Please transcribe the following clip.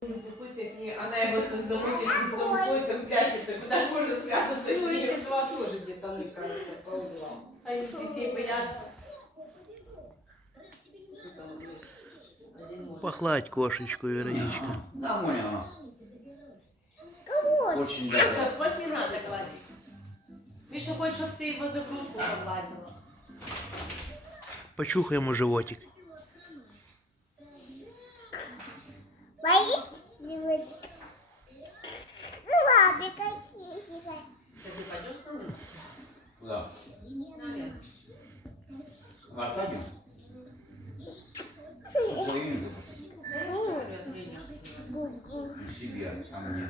Она его так замучит, потом ходит, там прячется. Куда же можно спрятаться? Ну, эти два тоже где-то ныкаются по углам. А их детей боятся. Погладь кошечку, Вероничка. Да, Моня у нас. Очень За даже. хвост не надо гладить. Миша хочет, чтобы ты его за грудку погладила. Почухай ему животик. Болит животик? Ну, ладно, какие. Ты пойдешь с нами? Куда? Наверх. В Аркадию? Украину Да я что говорю, отведешь. к себе, а мне.